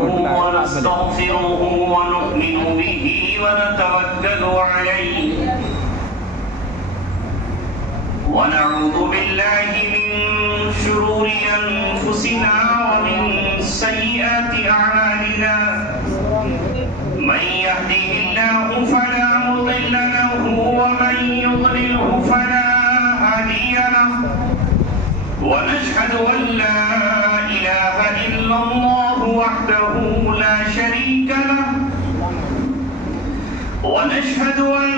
ونستغفره ونؤمن به ونتوكل عليه ونعوذ بالله من شرور أنفسنا ومن سيئات أعمالنا من يهده الله فلا مضل له ومن يضلله فلا هادي له ونشهد أن لا إله إلا الله وحده لا شريك له ونشهد أن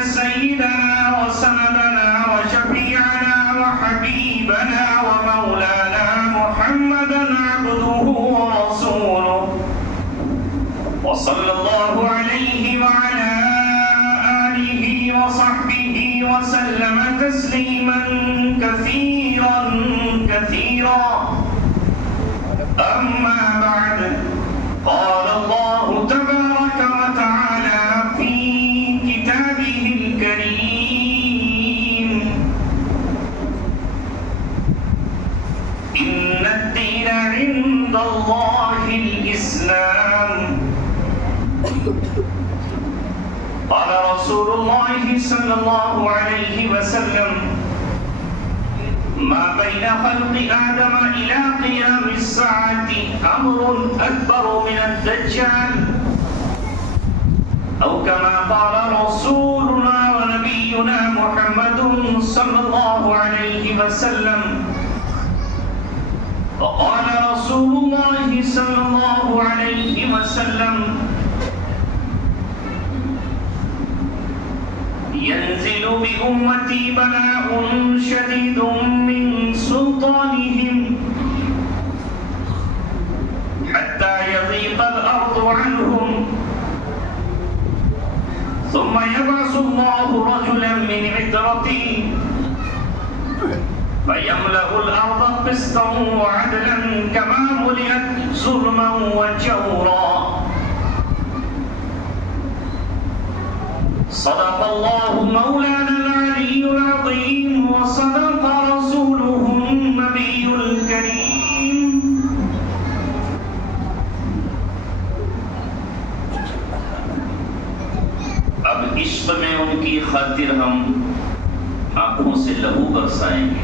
سيدنا وسندنا وشفيعنا وحبيبنا ومولانا محمدا عبده ورسوله وصلى الله عليه وعلى آله وصحبه وسلم تسليما كثيرا كثيرا أما بعد قال الله تبارك وتعالى في كتابه الكريم إن الدين عند الله الإسلام قال رسول الله صلى الله عليه وسلم ما بين خلق آدم إلى قيام الساعة أمر أكبر من الدجال أو كما قال رسولنا ونبينا محمد صلى الله عليه وسلم وقال رسول الله صلى الله عليه وسلم ينزل بأمتي بلاء شديد من سلطانهم حتى يضيق الأرض عنهم ثم يبعث الله رجلا من عترتي فيملأ الأرض قسطا وعدلا كما ملئت ظلما وجورا صدق الله مولانا العلي العظيم وصدق رسوله النبي الكريم اب عشق میں ان کی خاطر ہم آنکھوں سے لہو برسائیں گے.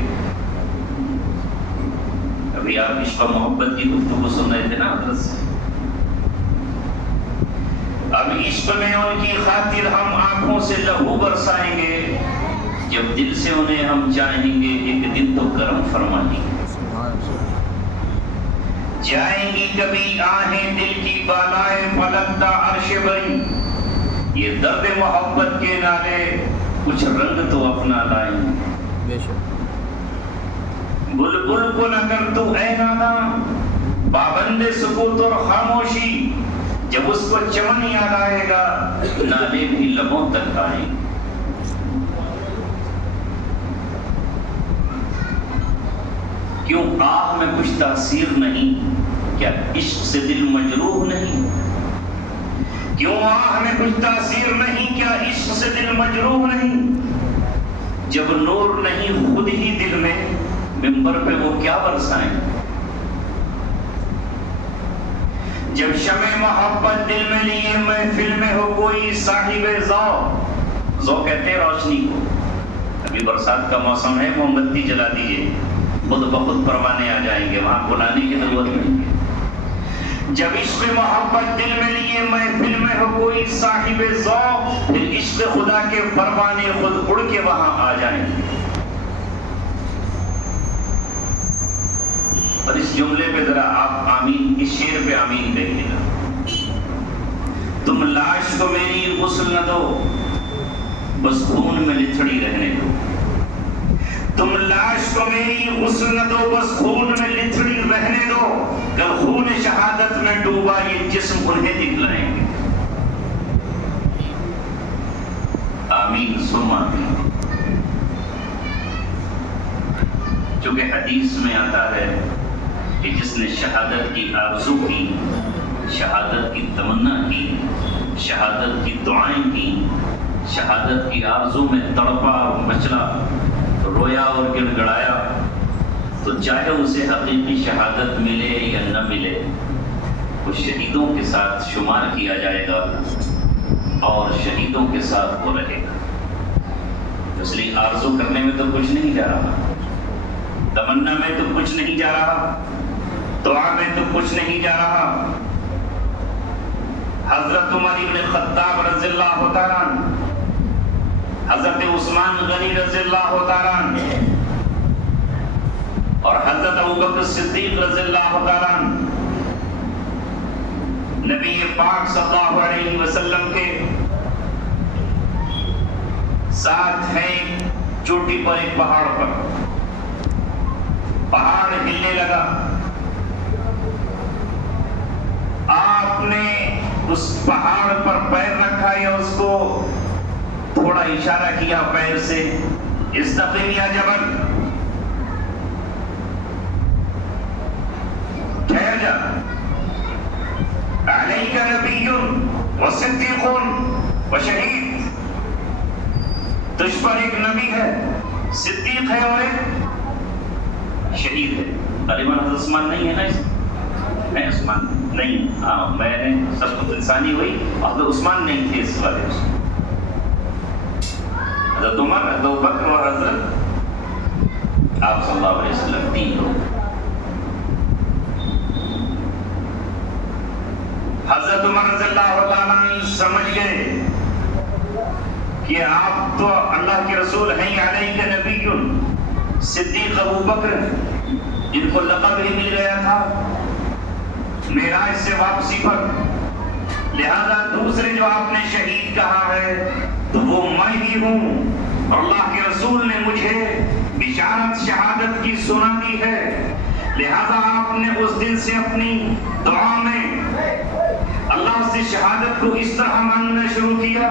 ابھی آپ عشق و محبت کی گفتگو سن رہے تھے نا حضرت سے. اب عشق میں ان کی خاطر ہم آنکھوں سے لہو برسائیں گے. جب دل سے انہیں ہم چاہیں گے ایک دن تو کرم فرمائیں گے. جائیں گی کبھی آہیں دل کی بالائے پلکتا عرش بری. یہ درد محبت کے نالے کچھ رنگ تو اپنا لائیں. بلبل کو نہ کر تو اے ناداں پابند سکوت اور خاموشی. جب اس کو چمن یاد آئے گا نالے بھی لبوں تک آئیں گے. کیوں آہ میں کچھ تاثیر نہیں؟ کیا عشق سے دل مجروح نہیں؟ کیوں آہ میں کچھ تاثیر نہیں؟ کیا عشق سے دل مجروح نہیں؟ جب نور نہیں خود ہی دل میں منبر پہ وہ کیا برسائیں؟ جب شمع محبت دل میں لیے محفل میں ہو کوئی صاحب ذوق. ذوق کہتے ہیں روشنی کو. ابھی برسات کا موسم ہے, موم بتی جلا دیجئے, خود بخود پروانے آ جائیں گے, وہاں بلانے کی ضرورت نہیں ہے. جب عشق محبت دل میں لیے محفل میں ہو کوئی صاحب ذوق, پھر عشق خدا کے پروانے خود اڑ کے وہاں آ جائیں گے. اور اس جملے پہ ذرا آپ آمین, اس شعر پہ آمین کہیے گا. تم لاش کو میری غسل نہ دو, بس خون میں لتھڑی رہنے دو. تم لاش کو میری غسل نہ دو, بس خون میں لتھڑی رہنے دو. کل خون شہادت میں ڈوبا یہ جسم انہیں دکھلائیں گے. آمین ثم آمین. چونکہ حدیث میں آتا ہے کہ جس نے شہادت کی آرزو کی, شہادت کی تمنا کی, شہادت کی دعائیں کی, شہادت کی آرزو میں تڑپا اور مچلا, رویا اور گڑ گڑایا, تو چاہے اسے حقیقی شہادت ملے یا نہ ملے, وہ شہیدوں کے ساتھ شمار کیا جائے گا اور شہیدوں کے ساتھ وہ رہے گا۔ اس لیے آرزو کرنے میں تو کچھ نہیں جا رہا، تمنا میں تو کچھ نہیں جا رہا، دعا میں تو کچھ نہیں جا رہا۔ حضرت عمر بن خطاب رضی اللہ تعالیٰ عنہ، حضرت عثمان غنی رضی اللہ تعالیٰ عنہ اور حضرت ابوبکر صدیق رضی اللہ تعالیٰ عنہ نبی پاک صلی اللہ علیہ وسلم کے ساتھ ہیں چوٹی پر، ایک پہاڑ پر۔ پہاڑ ہلنے لگا، آپ نے اس پہاڑ پر پیر رکھا یا اس کو تھوڑا اشارہ کیا پیر سے، استقم یا جبل، ٹھہر جا، علیک نبی و صدیق و شہید، تجھ پر ایک نبی ہے، صدیق ہے اور ایک شہید ہے۔ غالباً حضرت عثمان نہیں ہے نا، میں عثمان نہیں، ہاں میں نے سب کچھ انسانی ہوئی، حضرت عثمان نہیں تھے اس والے سے۔ حضرت عمر، حضرت ابوبکر اور حضرت آپ صلی اللہ علیہ وسلم، تین لوگ۔ حضرت عمر رضی اللہ تعالیٰ عنہ سمجھ گئے کہ آپ تو اللہ کے رسول ہیں، علیہ کا نبی، صدیق ابوبکر جن کو لقب ہی مل گیا تھا معراج سے واپسی پر، لہذا دوسرے جو آپ نے شہید کہا ہے تو وہ میں ہی ہوں، اور اللہ کے رسول نے مجھے بشارت شہادت کی سنا دی ہے۔ لہذا آپ نے اس دن سے اپنی دعا میں اللہ سے شہادت کو اس طرح مانگنا شروع کیا،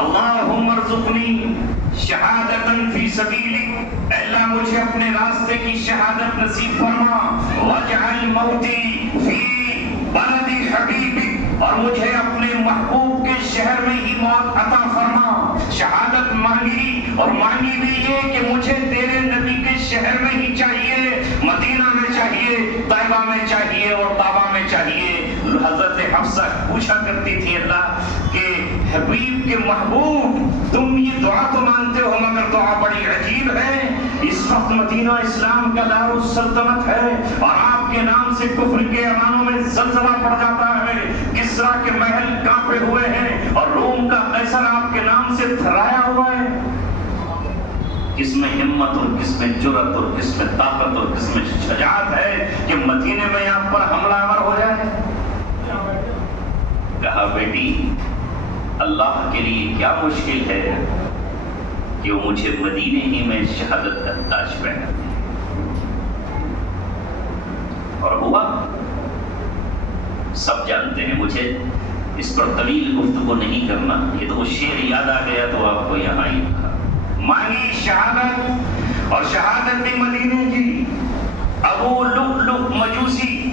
اللہم ارزقنی شہادتاً فی سبیلک، اے اللہ مجھے اپنے راستے کی شہادت نصیب فرما، واجعل موتی فی بلد حبیبک، اور مجھے اپنے محبوب کے شہر میں ہی موت عطا فرما۔ شہادت مانگی، اور مانگی بھی یہ کہ مجھے تیرے نبی کے شہر میں ہی چاہیے، مدینہ میں چاہیے، طیبہ میں چاہیے اور طابہ میں چاہیے۔ حضرت حفصہ پوچھا کرتی تھی اللہ کہ حبیب کے محبوب، تم یہ دعا تو مانتے ہو مگر دعا بڑی عجیب ہے، اس وقت مدینہ اسلام کا دار السلطنت ہے اور آپ کے نام سے کفر کے امانوں میں زلزلہ پڑ جاتا ہے، کسریٰ کے محل کانپے ہوئے ہیں اور روم کا قیصر آپ کے نام سے تھرایا ہوا ہے۔ کس میں ہمت اور کس میں جرأت اور کس میں طاقت اور کس میں شجاعت ہے کہ مدینے میں آپ پر حملہ آور ہو جائے۔ کہا بیٹی اللہ کے لیے کیا مشکل ہے کہ وہ مجھے مدینے ہی میں شہادت کا تاج پہنا دے۔ اور ہوا، سب جانتے ہیں، مجھے اس پر طویل گفتگو نہیں کرنا، یہ تو وہ شعر یاد آ گیا تو آپ کو یہاں ہی رکھا۔ مانگی شہادت، اور شہادت بھی مدینے کی۔ ابو لؤلؤ مجوسی،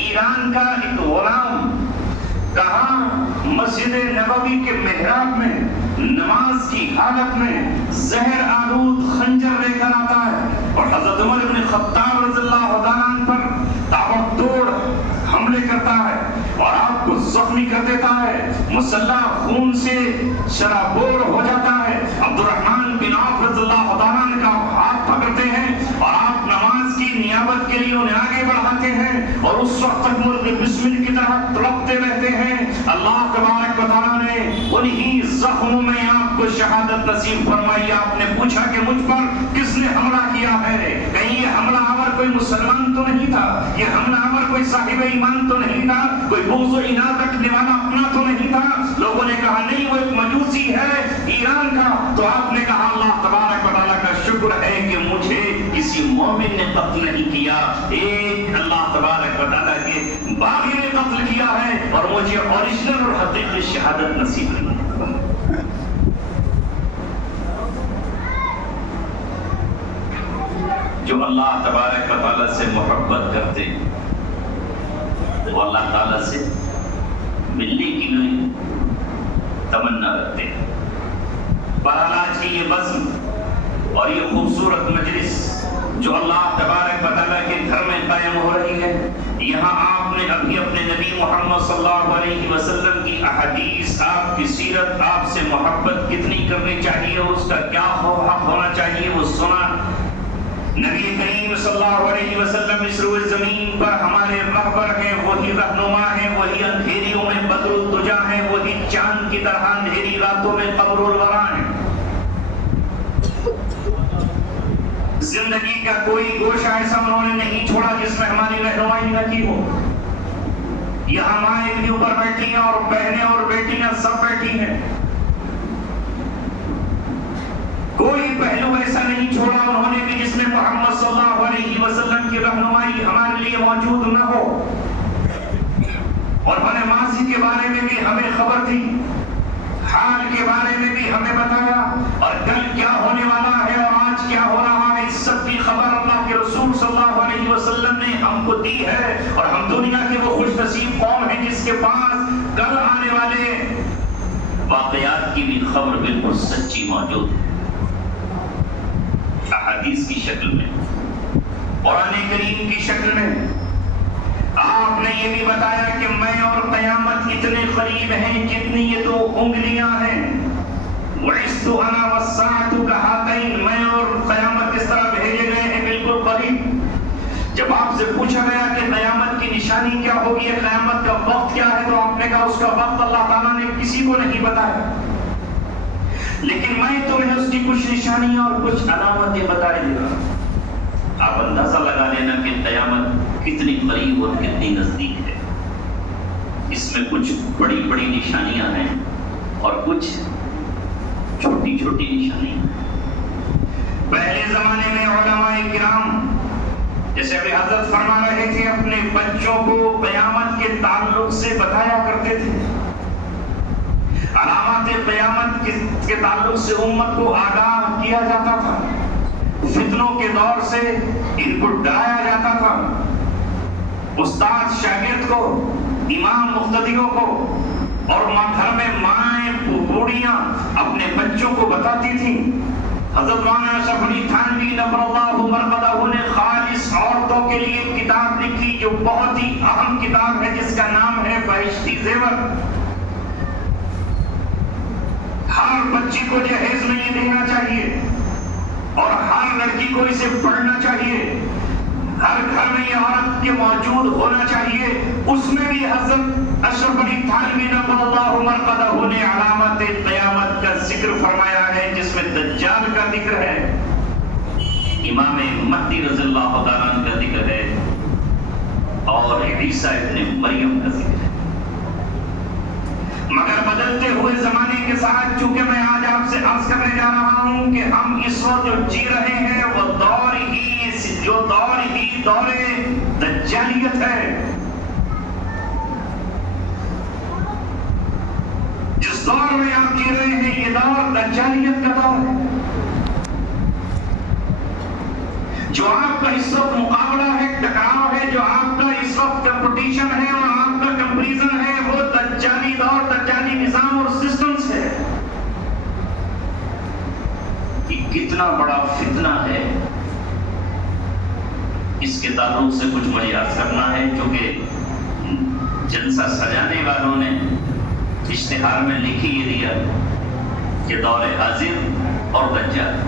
ایران کا ایک غلام، کہاں مسجد نبوی کے محراب میں نماز کی حالت میں زہر آلود خنجر لے کر آتا ہے اور حضرت عمر بن خطاب رضی اللہ تعالیٰ عنہ پر تابڑ توڑ حملے کرتا ہے اور آپ کو زخمی کر دیتا ہے، مسلح خون سے شرابور ہو جاتا ہے۔ عبد الرحمن بن عوف رضی اللہ تعالیٰ عنہ کا ہاتھ پکڑتے ہیں اور آپ نماز کی نیابت کے لیے انہیں آگے بڑھاتے ہیں اور اس وقت تک مرغ بسمل کی طرح تڑپتے رہتے ہیں۔ اللہ تبارک و تعالیٰ نے انہی زخموں میں آپ کو شہادت نصیب فرمائی۔ آپ نے پوچھا کہ مجھ پر کس نے حملہ کیا ہے؟ کہیں یہ حملہ آور کوئی مسلمان تو نہیں تھا، یہ حملہ آور کوئی صاحب ایمان تو نہیں تھا، کوئی بغض و عناد رکھنے والا اپنا تو نہیں تھا؟ لوگوں نے کہا نہیں، وہ ایک مجوسی ہے ایران کا۔ تو آپ نے کہا اللہ تبارک و تعالیٰ کا شکر ہے کہ مجھے کسی مومن نے قتل نہیں کیا، ایک اللہ تبارک و تعالیٰ کے باغی نے قتل کیا ہے اور مجھے اوریجنل اور حقیقی شہادت نصیب نہیں۔ جو اللہ تبارک و تعالیٰ سے محبت کرتے وہ اللہ تعالیٰ سے ملنے کی لیے تمنا رکھتے ہیں۔ بہرحال آج کی یہ بزم اور یہ خوبصورت مجلس جو اللہ تبارک و تعالیٰ کے گھر میں قائم ہو رہی ہے، یہاں آپ نے ابھی اپنے نبی محمد صلی اللہ علیہ وسلم کی احادیث، آپ کی سیرت، آپ سے محبت کتنی کرنی چاہیے اور اس کا کیا حق ہونا چاہیے وہ سنا۔ نبی کریم صلی اللہ علیہ وسلم اس روئے زمین پر ہمارے رہبر ہیں، وہی رہنما ہیں، وہی اندھیریوں میں بدر الدجا ہیں، وہی چاند کی طرح اندھیری راتوں میں قمر الورا ہیں۔ زندگی کا کوئی گوشہ ایسا انہوں نے نہیں چھوڑا جس میں ہماری رہنمائی نہ کی ہو۔ یہاں مائیں بھی اوپر بیٹھی ہیں اور بہنیں اور بیٹیاں سب بیٹھی ہیں۔ کوئی پہلو ایسا نہیں چھوڑا انہوں نے بھی جس میں محمد صلی اللہ علیہ وسلم کی رہنمائی ہمارے لیے موجود نہ ہو۔ اور انہوں نے ماضی کے بارے میں بھی ہمیں خبر دی، حال کے بارے میں بھی ہمیں بتایا، اور کل کیا ہونے والا ہے اور آج کیا ہو رہا ہے، اس سب کی خبر اللہ کے رسول صلی اللہ علیہ وسلم نے ہم کو دی ہے۔ اور ہم دنیا کے وہ خوش نصیب قوم ہیں جس کے پاس کل آنے والے واقعات کی بھی خبر بالکل سچی موجود ہے، احادیث کی شکل میں، قرآن کریم کی شکل میں۔ آپ نے یہ بھی بتایا کہ میں اور قیامت اتنے قریب ہیں جتنی یہ دو انگلیاں ہیں۔ وَعِسْتُ أَنَا وَالسَّاعَةُ كَهَاتَيْنِ، میں اور قیامت اس طرح بھیجے گئے ہیں بالکل قریب۔ جب آپ سے پوچھا گیا کہ قیامت کی نشانی کیا ہوگی، قیامت کا وقت کیا ہے، تو آپ نے کہا اس کا وقت اللہ تعالیٰ نے کسی کو نہیں بتایا، لیکن میں تمہیں اس کی کچھ نشانیاں اور کچھ علامتیں بتائے دے رہا ہوں۔ آپ اندازہ لگا لینا کہ قیامت کتنی قریب اور کتنی نزدیک ہے۔ اس میں کچھ بڑی بڑی نشانیاں ہیں اور کچھ چھوٹی چھوٹی نشانیاں۔ پہلے زمانے میں علماء کرام جیسے ابھی حضرت فرما رہے تھے اپنے بچوں کو قیامت کے تعلق سے بتایا کرتے تھے، علامات قیامت کے تعلق سے امت کو آگاہ کیا جاتا تھا، فتنوں کے دور سے ان کو ڈرایا جاتا تھا۔ استاد شاگرد کو، امام مقتدیوں کو، اور گھر میں مائیں بوڑھیاں اپنے بچوں کو بتاتی تھیں۔ حضرت مولانا اشرف علی تھانوی نور اللہ مرقدہ نے خالص عورتوں کے لیے کتاب لکھی جو بہت ہی اہم کتاب ہے، جس کا نام ہے بہشتی زیور۔ ہر بچی کو جہیز میں یہ دینا چاہیے اور ہر لڑکی کو اسے پڑھنا چاہیے، ہر گھر میں یہ عورت کے موجود ہونا چاہیے۔ اس میں بھی حضرت اشرف علی تھانوی نور اللہ مرقدہ نے علامت قیامت کا ذکر فرمایا ہے، جس میں دجال کا ذکر ہے، امام مہدی رضی اللہ تعالیٰ عنہ کا ذکر ہے، اور عیسیٰ ابن مریم کا ذکر ہے۔ مگر بدلتے ہوئے زمانے کے ساتھ چونکہ میں آج آپ سے عرض کرنے جا رہا ہوں کہ ہم اس وقت جو جی رہے ہیں وہ دور ہی دور دجالیت ہے۔ جس دور میں آپ جی رہے ہیں یہ دور دجالیت کا دور ہے۔ جو آپ کا اس وقت مقابلہ ہے، ٹکراؤ ہے، جو آپ کا اس وقت کمپٹیشن ہے اور آپ کا کمپریزن ہے، وہ دجالی دور، دجالی نظام اور سسٹمز ہے۔ یہ کتنا بڑا فتنہ ہے، اس کے تعلق سے کچھ مجھے عرض کرنا ہے، چونکہ جلسہ سجانے والوں نے اشتہار میں لکھی یہ دیا کہ دور حاضر اور دجال،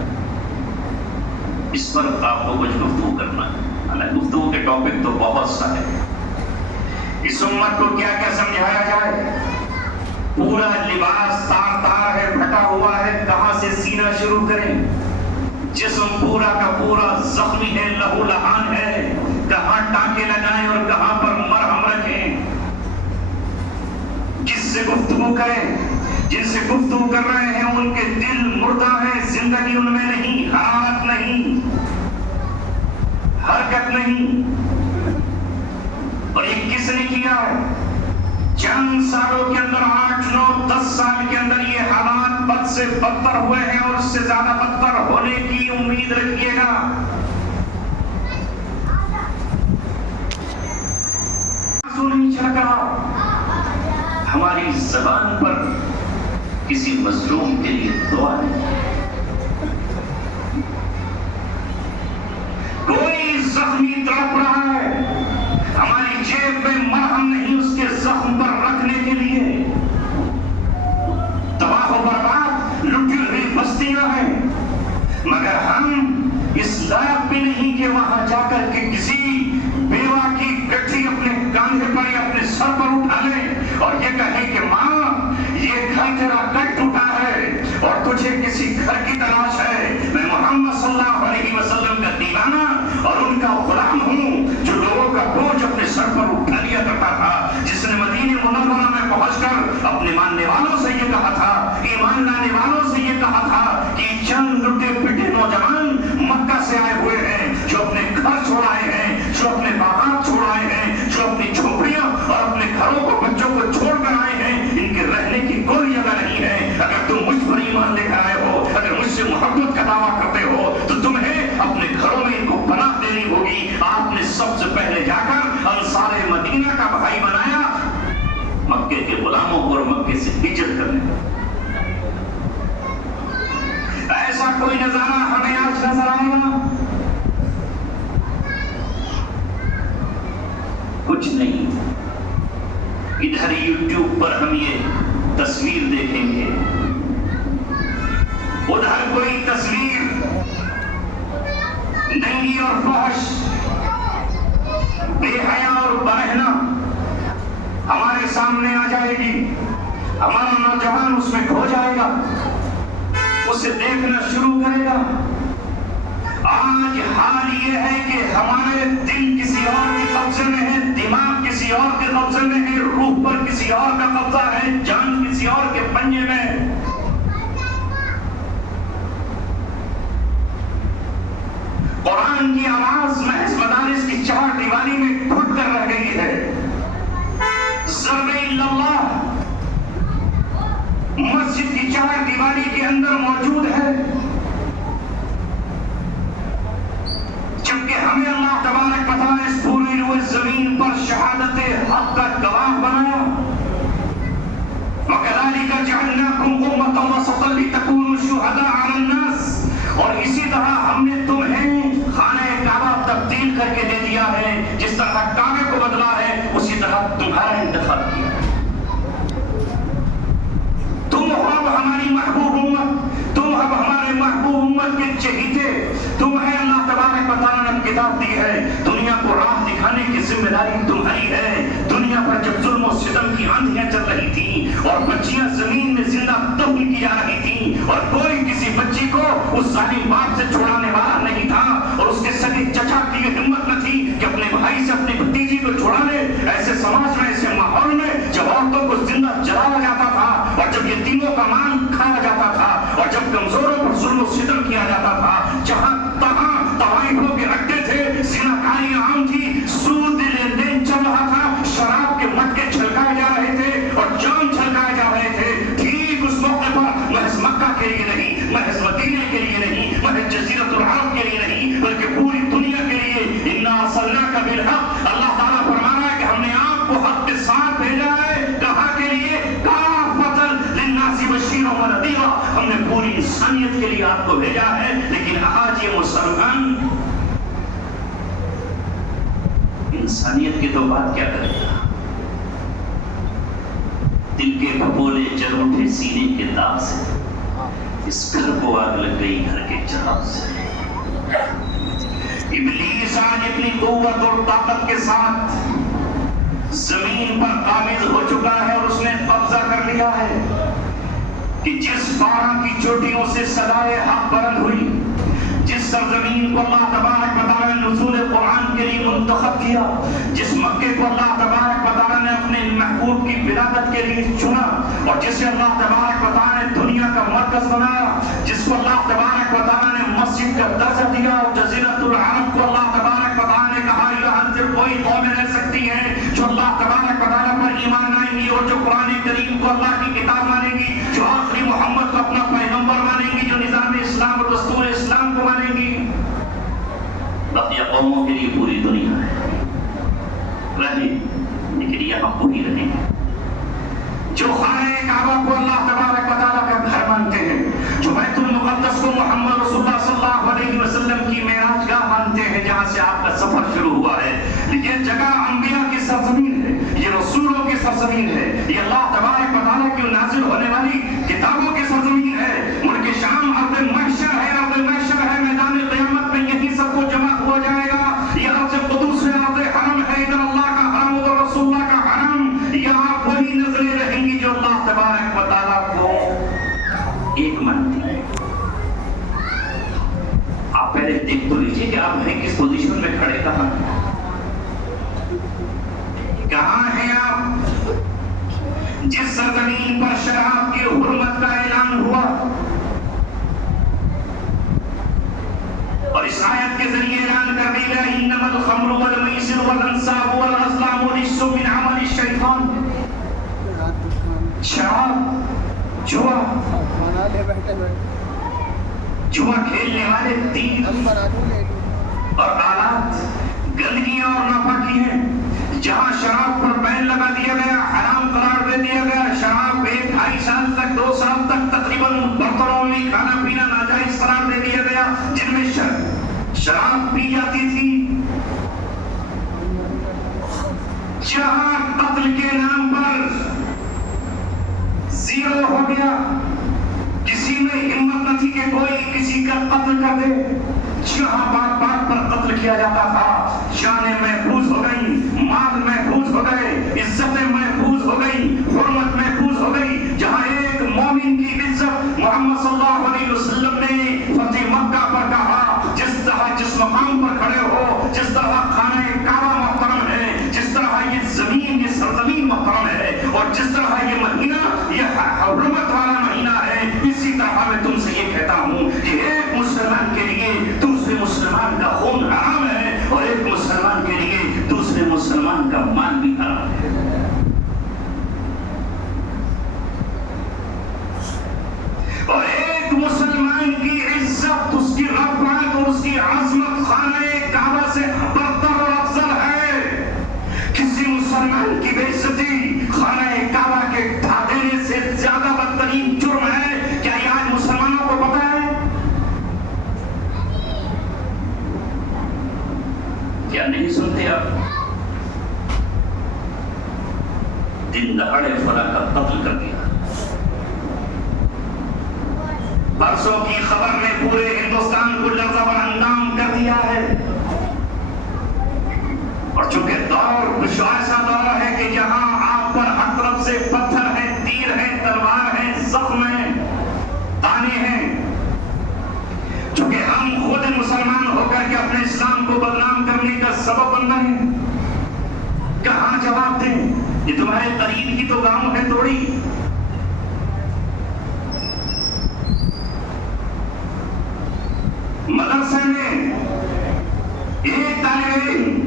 اس پر آپ کو کچھ گفتگو کرنا ہے۔ حالانکہ گفتگو کے ٹاپک تو بہت سا ہے، اس امت کو کیا کیا سمجھایا جائے۔ پورا لباس تار تار ہے، پھٹا ہوا ہے، کہاں سے سینا شروع کریں، جسم پورا کا پورا زخمی ہے، لہو لہان ہے، کہاں ٹانکے لگائیں اور کہاں پر مرہم رکھیں۔ جس سے گفتگو کریں، جن سے گفتگو کر رہے ہیں ان کے دل مردہ ہے، زندگی ان میں نہیں، حرارت نہیں، حرکت نہیں۔ اور یہ کس نے کیا ہے؟ چند سالوں کے اندر 8، 9، 10 سال کے اندر یہ حالات بد سے بدتر ہوئے ہیں اور اس سے زیادہ بدتر ہونے کی امید رکھیے گا۔ نہیں چھڑکا ہماری زبان پر کسی مظلوم کے لیے دعا نہیں، کوئی زخمی تڑپ رہا ہے، ہماری جیب میں سر پر اٹھا لیں اور یہ کہیں کہ ماں یہ گھر تیرا کٹ ٹوٹا ہے اور تجھے کسی گھر کی تلاش ہے، میں محمد صلی اللہ علیہ وسلم کا دیوانہ اور ان کا غلام ہوں جو لوگوں کا بوجھ اپنے سر پر اٹھا لیا کرتا تھا، جس نے مدینہ منورہ میں پہنچ کر اپنے ماننے والوں سے یہ کہا تھا، ایمان لانے والوں سے یہ کہا تھا کہ چند لٹے پٹے نوجوان مکہ سے آئے ہوئے ہیں جو اپنے گھر چھوڑائے ہیں، جو اپنے باغات چھوڑائے ہیں، جو اپنی جھوپڑیاں اور اپنے گھروں کو بچوں کو چھوڑ کر آئے ہیں، ان کے رہنے کی کوئی جگہ نہیں ہے۔ اگر تم مجھ پر ایمان لے کر آئے ہو، اگر مجھ سے محبت کا دعویٰ کرتے ہو تو تمہیں اپنے گھروں میں ان کو پناہ دینی ہوگی۔ آپ نے سب سے پہلے جا کر انصار مدینہ کا بھائی بنایا مکے کے غلاموں کو اور مکے سے ہجرت کرنے کو۔ ایسا کوئی نظارہ ہمیں آج نظر آئے گا؟ کچھ نہیں۔ ادھر یوٹیوب پر ہم یہ تصویر دیکھیں گے، ادھر کوئی تصویر ننگی اور فحش، بے حیا اور برہنہ ہمارے سامنے آ جائے گی، ہمارا نوجوان اس میں کھو جائے گا، اسے دیکھنا شروع کرے گا۔ آج حال یہ ہے کہ ہمارے دل کسی اور کے قبضے میں ہے، دماغ کسی اور کے قبضے میں ہے، روح پر کسی اور کا قبضہ ہے، جان کسی اور کے پنجے میں ہے۔ قرآن کی آواز محض مدارس کی چار دیواری میں گھٹ کر رہ گئی ہے۔ ضرب اللہ مسجد کی چار دیواری کے اندر موجود ہے، جبکہ ہمیں اللہ تبارک و تعالی اس پوری روئے زمین پر شہادت حق کا گواہ بنایا۔ وَكَذَلِكَ جَعَلْنَاكُمْ أُمَّةً وَسَطًا لِتَكُونُوا شُهَدَاءَ عَلَى النَّاسِ، اور اسی طرح ہم نے تمہیں خانہ کعبہ تبدیل کر کے دے دیا ہے، جس طرح کعبے کو بدلا ہے اسی طرح تمہارا انتخاب کیا۔ تم ہو اب ہماری محبوب امت، تم اب ہمارے محبوب امت کے چہیتے، تمہیں اللہ تبارک و تعالیٰ نے کتاب دی ہے، دنیا کو راہ دکھانے کی ذمہ داری تمہاری ہے۔ دنیا پر جب ظلم و ستم کی آندھیاں چل رہی تھیں اور بچیاں زمین میں زندہ دفن کی جا رہی تھیں اور کوئی کسی بچی کو اس ظالم باپ سے چھڑانے والا نہیں تھا اور اس کے سگے چچا کی یہ ہمت نہ تھی کہ اپنے بھائی سے اپنی بھتیجی کو چھڑا لے، ایسے سماج میں، ایسے ماحول میں جب عورتوں کو زندہ جلایا جاتا تھا اور جب یتیموں کا مال کھایا جاتا تھا اور جب کمزوروں پر ظلم و ستم کیا جاتا تھا، جہاں تہاں طوائفوں کے اڈے تھے، زناکاری عام تھی، سود لین دین چل رہا تھا، شراب کے مٹکے چھلکائے جا رہے تھے اور جام چھلکائے جا رہے تھے، ٹھیک اس موقع پر محض مکہ کے لیے نہیں، محض مدینہ کے لیے نہیں، محض جزیرۃ العرب کے لیے نہیں، بلکہ پوری دنیا کے لیے اِنَّا أَرْسَلْنَاكَ بِالْحَقِّ، اللہ تعالیٰ فرما رہا ہے کہ ہم نے آپ کو حق کے ساتھ بھیجا ہے۔ کہاں کے لیے؟ کافۃ للناس بشیرا ونذیرا، ہم نے پوری انسانیت کے لیے آپ کو بھیجا ہے۔ لیکن آج یہ مسلمان انسانیت کی تو بات کیا کرے گا؟ دل کے بھگولے جل اٹھے سینے کے داغ سے، اس گھر کو آگ لگ گئی گھر کے چراغ سے۔ ابلیس آج اپنی قوت اور طاقت کے ساتھ زمین پر قابض ہو چکا ہے اور اس نے قبضہ کر لیا ہے کہ جس پہاڑ کی چوٹیوں سے صدائے حق بلند ہوئی، جس سرزمین کو اللہ تبارک و تعالیٰ نے نزول قرآن کے لیے منتخب کیا، جس مکے کو اللہ تبارک و تعالیٰ نے اپنے محبوب کی ولادت کے لیے چنا اور جسے اللہ تبارک و تعالیٰ نے دنیا کا مرکز بنایا، جس کو اللہ تبارک و تعالیٰ نے مسجد کا درجہ دیا اور جزیرۃ العرب کو اللہ تبارک و تعالیٰ نے کہا یہاں سے کوئی قومیں رہ سکتی ہیں جو اللہ تبارک و تعالیٰ پر ایمان لائیں گی اور جو قرآن کریم کو اللہ کی کتاب مانیں گی، جو آخری محمد کو اپنا پیغمبر مانیں گی، جو نظام اسلام اور دستور اسلام کو مانیں گی۔ بقیہ قوموں کے لیے پوری دنیا ہے، رہیں لیکن یہاں پوری رہیں جو خانہ کعبہ کو اللہ تبارک و تعالیٰ کا گھر مانتے ہیں، جو بیت المقدس کو محمد رسول اللہ صلی اللہ علیہ وسلم کی معراج گاہ مانتے ہیں جہاں سے آپ کا سفر شروع ہوا ہے۔ یہ جگہ انبیاء کی سرزمین ہے، یہ رسولوں کی سرزمین ہے، یہ اللہ تبارک و تعالیٰ کی نازل ہونے والی کتابوں کی سرزمین ہے۔ ملک شام ارض محشر ہے، ارض محشر ہے، میدان قیامت میں یہی سب کو جمع ہوا جائے گا۔ یہ ارض قدس ہے، ارض حرم ہے، ادھر اللہ کا حرم ادھر رسول اللہ کا حرم، جس سرزمین پر شراب کی حرمت کا اعلان ہوا اور اس آیت کے ذریعے اعلان کر دی گیا انما الخمر والمیسر والانصاب والازلام رجس من عمل الشیطان. شراب، جوا کھیلنے والے تیر اور آلات گندگیاں اور ناپاکی ہیں. جہاں شراب پر بین لگا دیا گیا، حرام قرار دے دیا گیا. شراب 1-2.5 سال تک 2 سال تک تقریباً برتنوں میں کھانا پینا ناجائز قرار دے دیا گیا جن میں شراب پی جاتی تھی. جہاں قتل کے نام پر زیرو ہو گیا، کسی میں ہمت نہ تھی کہ کوئی کسی کا قتل کر دے. جہاں بات بات پر قتل کیا جاتا تھا، جانیں محفوظ ہو گئی، مال محفوظ ہو گئے، عزتیں محفوظ ہو گئی، حرمت محفوظ ہو گئی. جہاں ایک مومن کی عزت محمد صلی اللہ علیہ وسلم نے فتح مکہ پر کہا، جس مقام پر کھڑے ہو، جس طرح خانہ کعبہ محترم ہے، جس طرح یہ زمین، یہ سرزمین محترم ہے، اور جس طرح یہ مہینہ یہ حرمت والا مہینہ ہے، اسی طرح میں تم سے یہ کہتا ہوں کہ ایک مسلمان کے لیے دوسرے مسلمان کا خون حرام ہے، اور ایک مسلمان کے لیے دوسرے مسلمان کا مال بھی حرام ہے. اور ایک مسلمان کی عزت، اس کی رفعت اور اس کی عظمت خانہ کعبہ سے برتر اور افضل ہے. کسی مسلمان کی بے عزتی خانہ کعبہ کے ڈھا دینے سے زیادہ بدترین جرم ہے. کیا یہ آج مسلمانوں کو پتا ہے؟ کیا نہیں سنتے آپ؟ دن دہاڑے فلاں کا قتل کر دیا. برسوں کی خبر نے پورے ہندوستان کو لرزہ بر اندام کر دیا ہے. اور چونکہ دور کچھ ایسا دور ہے کہ جہاں آپ پر ہر طرف سے پتھر ہیں، تیر ہیں، تلوار ہیں، زخم ہیں، تانے ہیں، چونکہ ہم خود مسلمان ہو کر کے اپنے اسلام کو بدنام کرنے کا سبب بن رہے ہیں. کہاں جواب دیں؟ یہ تمہارے قریب کی تو گاؤں ہے توڑی. مدرسے میں ایک طالب علم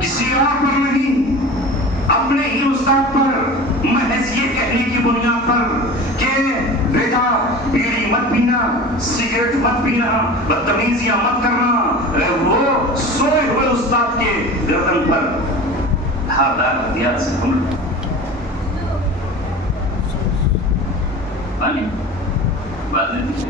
کسی اور پر نہیں، اپنے ہی استاد پر محض یہ کہنے کی بنیاد پر کہ بیٹا بیڑی مت پینا، سگریٹ مت پینا، بدتمیزیاں مت کرنا، وہ سوئے ہوئے استاد کے گردن پر دھاردار ہتھیار سے حملہ. بات نہیں